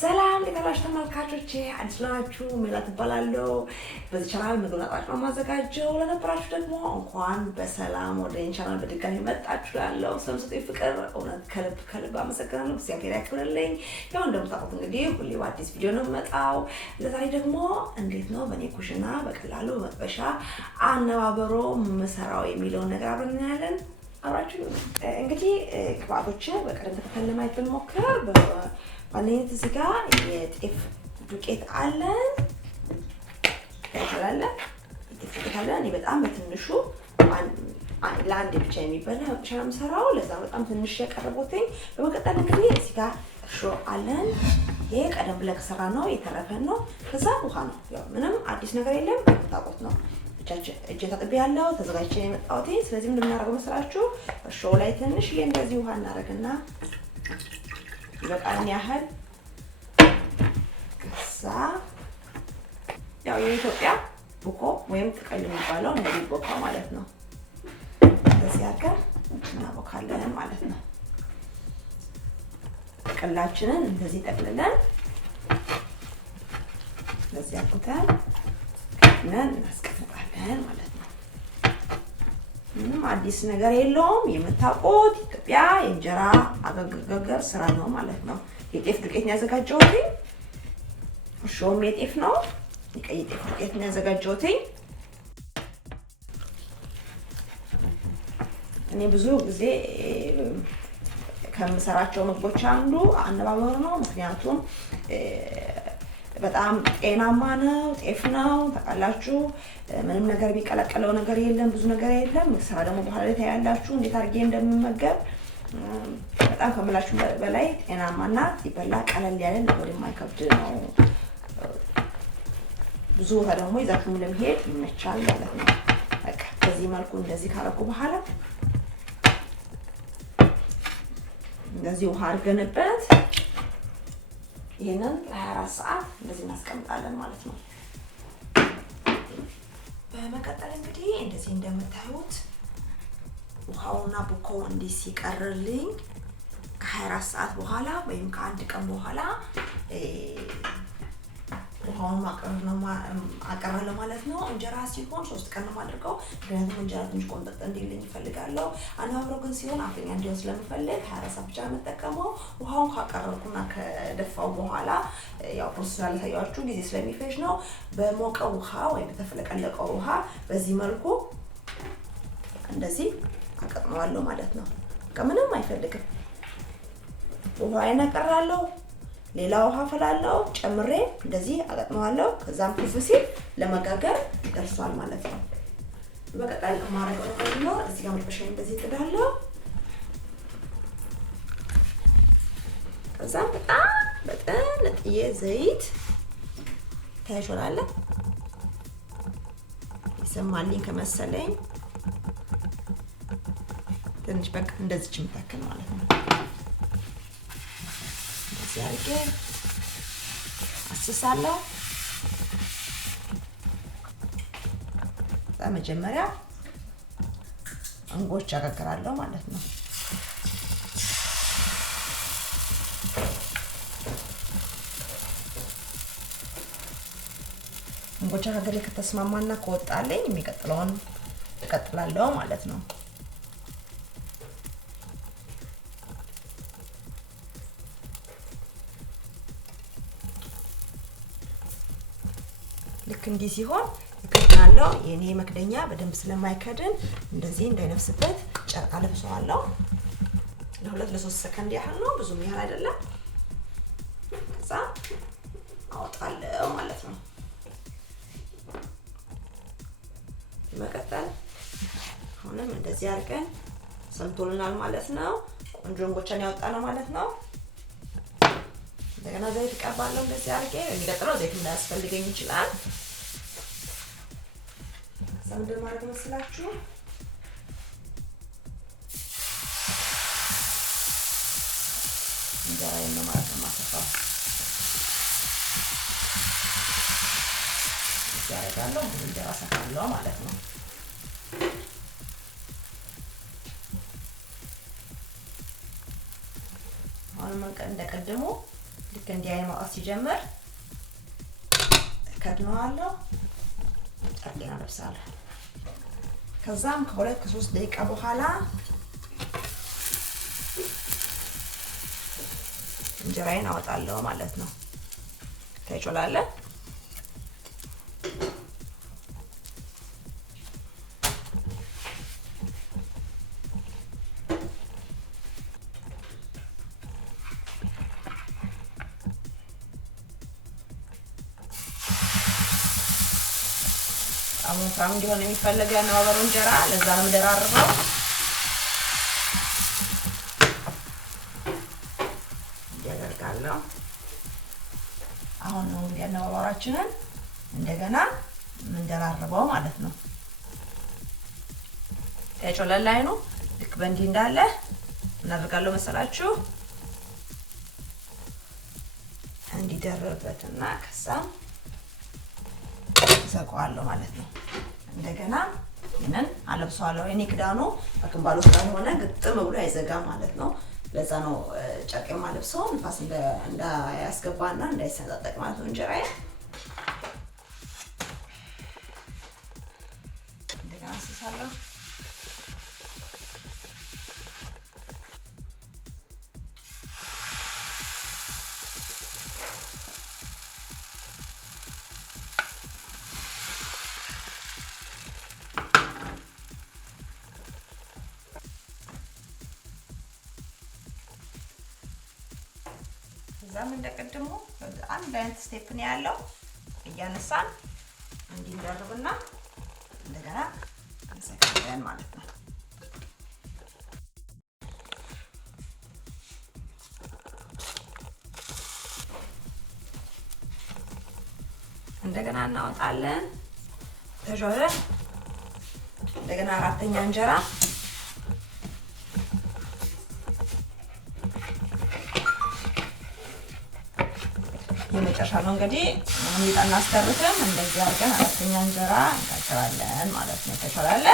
ሰላም ለታላሽ ተመልካቾቼ አዲስላችሁ ሜላት ባላለው በዚህ ቻናል ምግብ አጣጥሮ ማዘጋጀው ለነበራችሁ ደግሞ እንኳን በሰላም ወደ ቻናል በድጋሚ መጣችሁ ላለው ሰምሰጤ ፍቅር እውነት ከልብ አመሰግናለሁ። እግዚአብሔር ያክብርልኝ። ያው እንደምታውቁት እንግዲህ ሁሌ አዲስ ቪዲዮ ነው መጣው። ለዛሬ ደግሞ እንዴት ነው በኔ ኩሽና በቀላሉ መጥበሻ አነባበሮ መሰራው የሚለው ነገር አብረን እናያለን። አብራችሁ እንግዲህ ግብአቶችን በቀደም ተከተል ለማየት ብንሞክር ባለኝ እዚህ ጋር የጤፍ ዱቄት አለን ታላላ ዱቄት አለን። እኔ በጣም በትንሹ ለአንድ ብቻ የሚበላ ብቻ ነው የምሰራው። ለዛ በጣም ትንሽ ያቀርቦትኝ። በመቀጠል እንግዲህ እዚህ ጋር እርሾ አለን። ይሄ ቀደም ብለን ከሰራ ነው የተረፈን ነው። ከዛ ውሃ ነው። ያው ምንም አዲስ ነገር የለም። ታውቁት ነው። እጄ ታጥቤ ያለው ተዘጋጅቼ የመጣሁት። ስለዚህ ምን እናደርገው መሰላችሁ? እርሾው ላይ ትንሽ እንደዚህ ውሃ እናደርግና በቃኝ ያህል ከዛ ያው የኢትዮጵያ ቡኮ ወይም ጥቅል የሚባለው ነው ቡኮ ማለት ነው። እንደዚህ አድርገን እናቦካለን ማለት ነው። ጥቅላችንን እንደዚህ ጠቅልለን እንደዚህ አድርገን እናስቀምጣለን ማለት ነው። ምንም አዲስ ነገር የለውም። የምታውቁት ኢትዮጵያ የእንጀራ አገጋገር ስራ ነው ማለት ነው። የጤፍ ዱቄት ነው ያዘጋጀሁት። እርሾም የጤፍ ነው። የቀይ ጤፍ ዱቄት ነው ያዘጋጀሁት። እኔ ብዙ ጊዜ ከምሰራቸው ምግቦች አንዱ አነባበሮ ነው። ምክንያቱም በጣም ጤናማ ነው። ጤፍ ነው ታውቃላችሁ። ምንም ነገር ቢቀላቀለው ነገር የለም፣ ብዙ ነገር የለም። ስራ ደግሞ በኋላ ላይ ታያላችሁ እንዴት አድርጌ እንደምመገብ። በጣም ከምላችሁ በላይ ጤናማና ሲበላ ቀለል ያለ ነገር የማይከብድ ነው። ብዙ ውሃ ደግሞ ይዛችሁ ለመሄድ ይመቻል ማለት ነው። በቃ በዚህ መልኩ እንደዚህ ካረኩ በኋላ እንደዚህ ውሃ አድርገንበት ይሄንን ለ24 ሰዓት እንደዚህ እናስቀምጣለን ማለት ነው። በመቀጠል እንግዲህ እንደዚህ እንደምታዩት ውሃውና ቡኮው እንዲህ ሲቀርልኝ ከ24 ሰዓት በኋላ ወይም ከአንድ ቀን በኋላ ውሃውን አቀርባለሁ ማለት ነው። እንጀራ ሲሆን 3 ቀን ነው የማደርገው። ምክንያቱም እንጀራ ትንሽ ቆንጠጥ እንዲልኝ እፈልጋለሁ። አነባበሮ ግን ሲሆን አፍኛ እንዲሆን ስለምፈልግ 24 ሰዓት ብቻ ነው የምጠቀመው። ውሃውን ካቀረብኩና ከደፋው በኋላ ያው ፕሮሰስ ስላልታያችሁ ጊዜ ስለሚፈጅ ነው። በሞቀ ውሃ ወይም በተፈለቀለቀው ውሃ በዚህ መልኩ እንደዚህ አቀጥነዋለሁ ማለት ነው። ከምንም አይፈልግም። ውሃ አይነቀራለሁ። ሌላ ውሃ ፈላለው ጨምሬ እንደዚህ አቀጥነዋለሁ። ከዛም ኩፍ ሲል ለመጋገር ደርሷል ማለት ነው። በቀጣይ ማረጋገጥ ነው። እዚህ ጋር መጥበሻ እንደዚህ ጥዳለሁ። ከዛም በጣም ጥዬ ዘይት ታይሾላለ ይሰማልኝ ከመሰለኝ ትንሽ በቃ እንደዚህ ችምታከል ማለት ነው። ያርጌ አስሳለሁ። በመጀመሪያ እንጎቻ አጋግራለሁ ማለት ነው። እንጎቻ አጋግሬ ከተስማማና ከወጣለኝ የሚቀጥለውን እቀጥላለሁ ማለት ነው። ልክ እንዲህ ሲሆን እከድናለሁ። የኔ መክደኛ በደንብ ስለማይከድን እንደዚህ እንዳይነፍስበት ጨርቅ አለብሰዋለሁ። ለ2-3 ሰከንድ ያህል ነው፣ ብዙም ያህል አይደለም። ከዛ አወጣለሁ ማለት ነው። መቀጠል አሁንም እንደዚህ አድርገን ሰምቶልናል ማለት ነው። ቆንጆ እንጎቻን ያወጣነው ማለት ነው። እንደገና ዘይት ቀባለሁ እንደዚህ አድርጌ። የሚቀጥለው ዘይት እንዳያስፈልገኝ ይችላል። ሰምደር ማድረግ መስላችሁ እንጀራ ነው ማለት ነው። ማሰፋው ያረጋለሁ እንጀራ ሰፋለሁ ማለት ነው። አሁን እንደቀደሙ ልክ እንዲህ አይነት ማውጣት ሲጀምር ከድነዋለሁ። ጨርቄን አለብሳለሁ። ከዛም ከ2 ከ3 ደቂቃ በኋላ እንጀራዬን አወጣለሁ ማለት ነው። ታይቾላለ አሁን እንዲሆን የሚፈልገው አነባበሮ እንጀራ ለዛ ነው የምደራርበው። ያደርጋለሁ። አሁን ነው እንግዲህ አነባበሯችንን እንደገና የምንደራርበው ማለት ነው። ታይቾላል ላይ ነው ልክ በእንዲህ እንዳለ እናደርጋለሁ መሰላችሁ እንዲደርብበትና ከዛም ዘጋዋለሁ ማለት ነው። እንደገና ይሄንን አለብሰዋለሁ። እኔ ክዳኑ አክምባሎ ስለሆነ ግጥም ብሎ አይዘጋም ማለት ነው። ለዛ ነው ጨርቄ ማለብሰው ንፋስ እንዳያስገባና እንዳይሰነጣጠቅ ማለት ነው። እንጀራዬ እንደገና አስሳለሁ። እዛም እንደቀድሞ አንድ አይነት ስቴፕ ነው ያለው። እያነሳን እንዲደርብና እንደገና እንሰካለን ማለት ነው። እንደገና እናወጣለን። ተጆለ እንደገና አራተኛ እንጀራ የመጨረሻ ነው እንግዲህ ምንም ይጣና አስተርተም እንደዚህ አድርገን አራተኛ እንጀራ እንጋግራለን ማለት ነው። ተቻላለ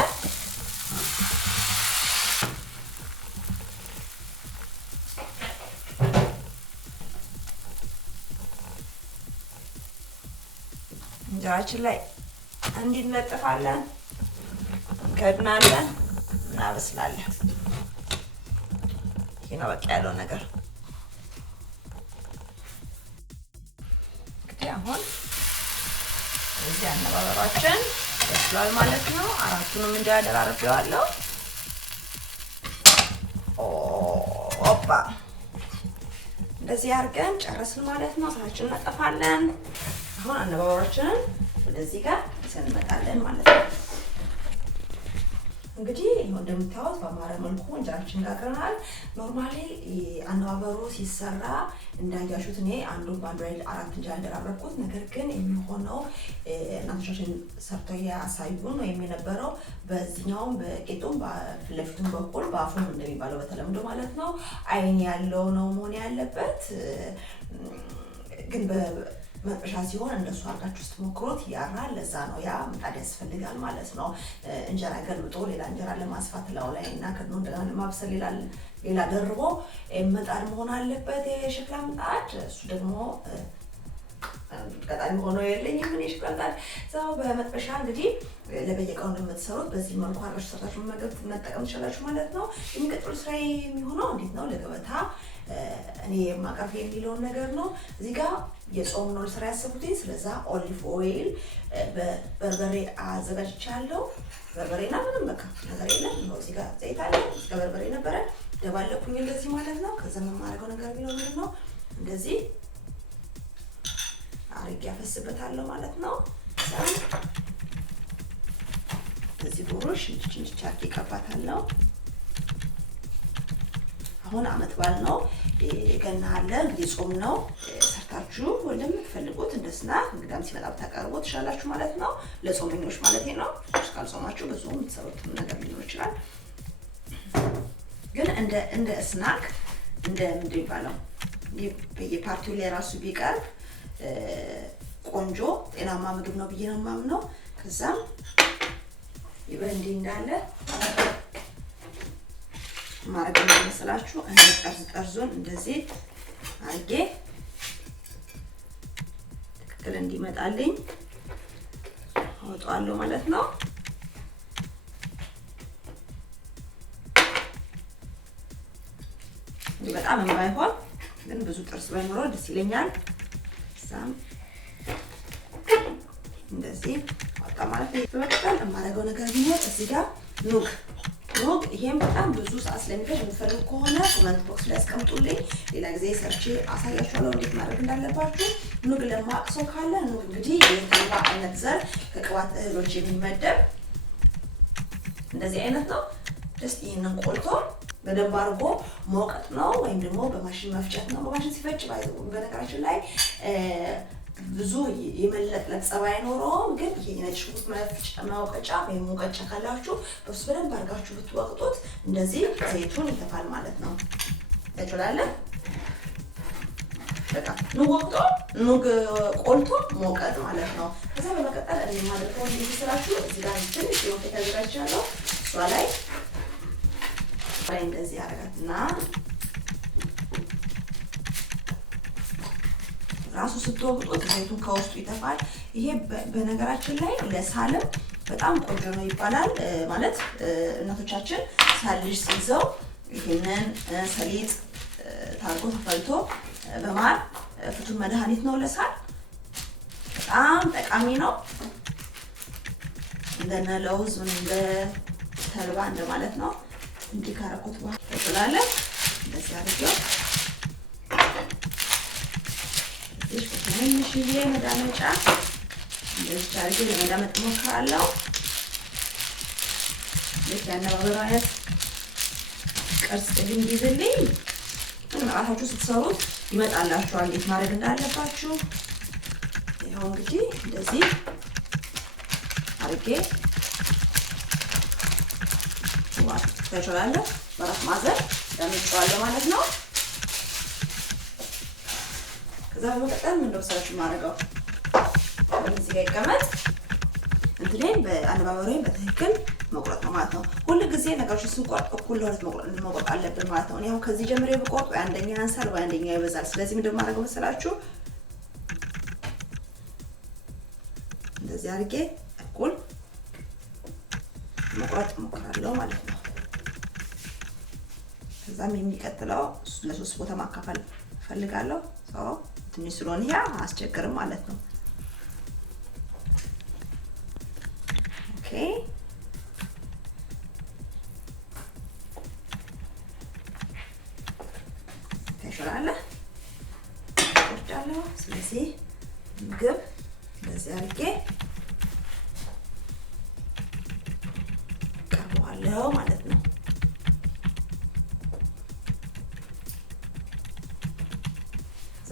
እንጀራችን ላይ እንዲነጥፋለን፣ ከድናለን፣ እናበስላለን። ይሄ ነው በቃ ያለው ነገር። አሁን እዚህ አነባበሯችን በስሏል ማለት ነው። አራቱንም እንዲያደራርበዋለሁ። ኦፓ እንደዚህ አድርገን ጨረስን ማለት ነው። ስራችንን እናጠፋለን። አሁን አነባበሯችንን ወደዚህ ጋር እንመጣለን ማለት ነው። እንግዲህ ይሄው እንደምታዩት በአማረ መልኩ እንጀራችን ጋግረናል። ኖርማሊ አነባበሮ ሲሰራ እንዳያችሁት እኔ አንዱን ባንዱ ላይ 4 እንጀራ እንደራረብኩት፣ ነገር ግን የሚሆነው እናቶቻችን ሰርተው ያሳዩን ነው የነበረው። በዚህኛውም በቄጡም በፊትለፊቱም በኩል በአፉም እንደሚባለው በተለምዶ ማለት ነው አይን ያለው ነው መሆን ያለበት። ግን መጥበሻ ሲሆን እንደሱ አድርጋችሁ ስትሞክሩት ያራል። ለዛ ነው ያ ምጣድ ያስፈልጋል ማለት ነው። እንጀራ ገልብጦ ሌላ እንጀራ ለማስፋት ላው ላይ እና ከድኖ እንደገና ለማብሰል ሌላ ደርቦ ምጣድ መሆን አለበት፣ የሸክላ ምጣድ። እሱ ደግሞ ቀጣይ ሆኖ የለኝም ምን ይሽቀጣል። ዛው በመጥበሻ እንግዲህ ለበየቀው እንደምትሰሩት በዚህ መልኩ አርጋችሁ ሰርታችሁ መጠቀም ትችላላችሁ ማለት ነው። የሚቀጥሉ ስራዬ የሚሆነው እንዴት ነው ለገበታ እኔ ማቀርብ የሚለውን ነገር ነው። እዚህ ጋር የጾም ነው ስራ ያሰቡት። ስለዛ ኦሊቭ ኦይል በበርበሬ አዘጋጅቻለሁ። በርበሬና ምንም በቃ ነገር የለም ነው። እዚህ ጋር ዘይት አለ፣ እዚህ ጋር በርበሬ ነበረ ደባለኩኝ እንደዚህ ማለት ነው። ከዛ የማደርገው ነገር ቢኖር ምንድን ነው እንደዚህ አርጌ ያፈስበታለሁ ማለት ነው። እዚህ ቦሮሽ እንቺ ቻርኪ ቀባታለሁ። አሁን አመት በዓል ነው፣ ገና አለ፣ እንግዲህ ጾም ነው። ሰርታችሁ ወለምትፈልጉት እንደስና እንግዳም ሲመጣ ብታቀርቡ ትችላላችሁ ማለት ነው። ለጾመኞች ማለት ነው። ካልጾማችሁ ብዙ የምትሰሩት ነገር ሊኖር ይችላል። ግን እንደ ስናክ እንደ ምንድን ይባላል በየፓርቲው ላይ ራሱ ቢቀርብ ቆንጆ ጤናማ ምግብ ነው ብዬ ነው የማምነው። ከዛም ይበንዲ እንዳለ ማረግ ነው መሰላችሁ። ጠርዙን እንደዚህ አርጌ በትክክል እንዲመጣልኝ አወጣዋለሁ ማለት ነው። በጣም የማይሆን ግን ብዙ ጥርስ ባይኖረው ደስ ይለኛል። ሳም እንደዚህ ወጣ ማለት ነው። በመቀጠል የማደርገው ነገር ቢኖር እዚህ ጋር ኑግ ይሄም በጣም ብዙ ሰዓት ስለሚፈጅ የምትፈልጉ ከሆነ ኮመንት ቦክስ ላይ አስቀምጡልኝ። ሌላ ጊዜ ሰርቼ አሳያችኋለሁ እንዴት ማድረግ እንዳለባችሁ። ኑግ ለማያውቅ ሰው ካለ ኑግ እንግዲህ የተልባ አይነት ዘር ከቅባት እህሎች የሚመደብ እንደዚህ አይነት ነው። ጀስት ይህንን ቆልቶ በደንብ አድርጎ መውቀጥ ነው ወይም ደግሞ በማሽን መፍጨት ነው። በማሽን ሲፈጭ በነገራችን ላይ ብዙ የመለጥለጥ ጸባይ አይኖረውም። ግን ይሄ ነጭ ሽንኩርት መውቀጫ ወይም ሙቀጫ ካላችሁ በሱ በደንብ አድርጋችሁ ብትወቅጡት እንደዚህ ዘይቱን ይተፋል ማለት ነው። ታችላለን በቃ ኑግ ቆልቶ መውቀጥ ማለት ነው። ከዛ በመቀጠል እኔ ማድረገው እንዴት ስላችሁ እዚህ ጋር ትንሽ ወቄት አዘጋጅቻለሁ። እሷ ላይ እንደዚህ አደርጋትና ራሱ ስትወቅጡት ዘይቱን ከውስጡ ይተፋል። ይሄ በነገራችን ላይ ለሳልም በጣም ቆንጆ ነው ይባላል። ማለት እናቶቻችን ሳል ልጅ ሲይዘው ይሄንን ሰሊጥ ታርጎ ተፈልቶ በማር ፍቱን መድኃኒት ነው ለሳል በጣም ጠቃሚ ነው። እንደነ ለውዝ እንደ ተልባ እንደማለት ነው። እንዲህ ካረኩት በኋላ ተጥላለን እንደዚህ አድርገው ትንሽዬ መዳመጫ እንደዚህ አድርጌ ለመዳመጥ እሞክራለሁ። ልክ ያነባበሮ አይነት ቅርጽ እንዲይዝልኝ እራሳችሁ ስትሰሩት ይመጣላችኋል እንዴት ማድረግ እንዳለባችሁ። ይኸው እንግዲህ እንደዚህ አድርጌ ተቻላለ በራስ ማዘር ዳመጫዋለሁ ማለት ነው። ከዛ በመቀጠል ምን እንደወሰዳችሁ ማድረገው እዚህ ጋር ይቀመጥ እንትኔን በአነባበሮዬን በትክክል መቁረጥ ነው ማለት ነው። ሁሉ ጊዜ ነገሮችን ስንቆርጥ እኩል ለሁለት መቁረጥ አለብን ማለት ነው። እኔ አሁን ከዚህ ጀምሬ ብቆርጥ ወይ አንደኛ ያንሳል ወይ አንደኛ ይበዛል። ስለዚህ ምንድን ማድረገው መሰላችሁ እንደዚህ አድርጌ እኩል መቁረጥ እሞክራለሁ ማለት ነው። ከዛም የሚቀጥለው ለሶስት ቦታ ማካፈል እፈልጋለሁ። ሰው ትንሽ ስለሆነ ያ አስቸግርም ማለት ነው። ኦኬ ተሽራለ ወጣለሁ። ስለዚህ ምግብ እንደዚህ አድርጌ ቀርበዋለሁ ማለት ነው።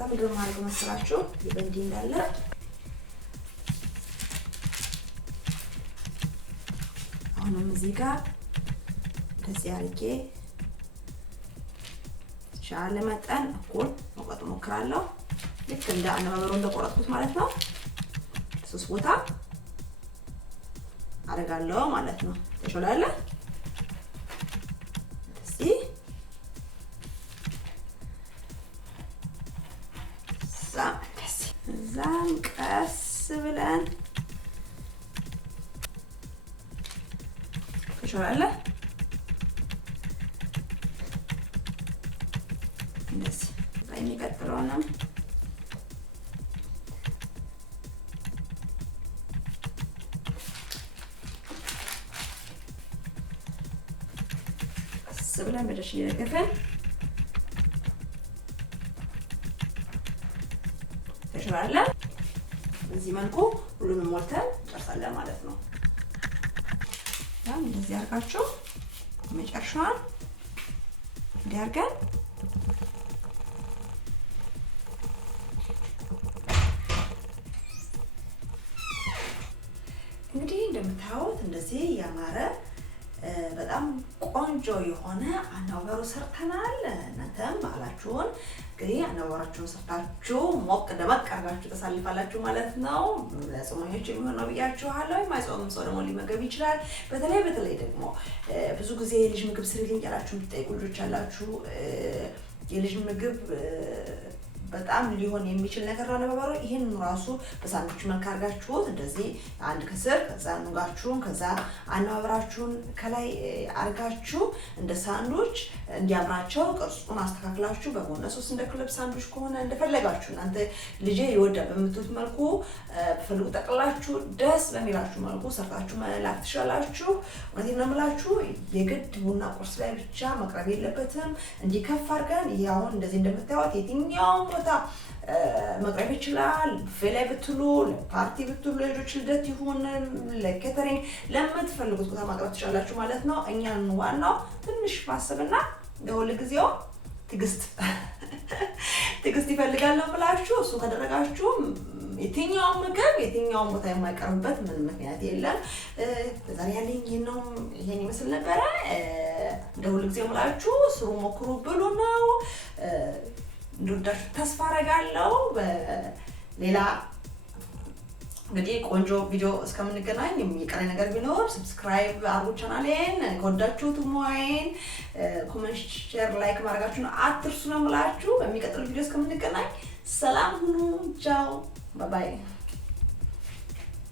ምንድን ነው ማድረግ መሰላችሁ ይበንዲ እንዳለ አሁንም እዚህ ጋር እንደዚህ አድርጌ ሻለ መጠን እኩል መቆጥ ሞክራለሁ። ልክ እንደ አነባበሮ እንደቆረጥኩት ማለት ነው። ሶስት ቦታ አደርጋለሁ ማለት ነው። ተሾላለ እዛም ቀስ ብለን ተሾላለ እንደዚህ የሚቀጥለውንም ቀስ ብለን በደሽ እየደገፈን ተሾላለ። በዚህ መልኩ ሁሉንም ሞልተን ጨርሳለን ማለት ነው። እንደዚህ አድርጋችሁ መጨረሻውን እንዲያርገን እንግዲህ እንደምታዩት እንደዚህ ያማረ በጣም ቆንጆ የሆነ አነባበሮ ሰርተናል። እናንተም ባህላችሁን እንግዲህ አነባበራችሁን ሰርታችሁ ሞቅ ደመቅ አድርጋችሁ ተሳልፋላችሁ ማለት ነው። ለጾመኞች የሚሆን ነው ብያችኋለሁ። የማይጾምም ሰው ደግሞ ሊመገብ ይችላል። በተለይ ደግሞ ብዙ ጊዜ የልጅ ምግብ ስሪልኝ ያላችሁ የምትጠይቁ ልጆች አላችሁ። የልጅ ምግብ በጣም ሊሆን የሚችል ነገር ነው አነባበሮ። ይሄን ራሱ በሳንዱች መልክ አድርጋችሁት እንደዚህ አንድ ከስር ከዛ ኑጋችሁን ከዛ አነባበራችሁን ከላይ አድርጋችሁ እንደ ሳንዱች እንዲያምራቸው ቅርጹን አስተካክላችሁ በጎነ ሶስት እንደ ክለብ ሳንዱች ከሆነ እንደፈለጋችሁ እናንተ ልጄ ይወዳል በምትሉት መልኩ በፈልጉ ጠቅላችሁ ደስ በሚላችሁ መልኩ ሰርታችሁ መላክ ትችላላችሁ። ወዲህ ነው የምላችሁ የግድ ቡና ቁርስ ላይ ብቻ መቅረብ የለበትም። እንዲከፍ አድርገን ያው እንደዚህ እንደምታዩት የትኛው ቦታ መቅረብ ይችላል። ፌላይ ብትሉ ለፓርቲ ብትሉ ለልጆች ልደት ይሁን ለኬተሪንግ ለምትፈልጉት ቦታ ማቅረብ ትችላላችሁ ማለት ነው። እኛን ዋናው ትንሽ ማሰብና ለሁሉ ጊዜው ትግስት ይፈልጋል ነው ብላችሁ እሱ ካደረጋችሁ የትኛው ምግብ የትኛው ቦታ የማይቀርብበት ምን ምክንያት የለም። ዛሬ ያለኝ ይሄን ይመስል ነበር። ለሁሉ ጊዜው ብላችሁ ስሩ ሞክሩ ብሉ ነው። እንደወዳችሁ ተስፋ አደርጋለሁ። በሌላ እንግዲህ ቆንጆ ቪዲዮ እስከምንገናኝ የሚቀረኝ ነገር ቢኖር ሰብስክራይብ አድርጉ ቻናሌን። ከወዳችሁት ሙያዬን ኮሜንት፣ ሼር፣ ላይክ ማድረጋችሁን አትርሱ ነው የምላችሁ። በሚቀጥለው ቪዲዮ እስከምንገናኝ ሰላም ሁኑ። ቻው ባይ ባይ።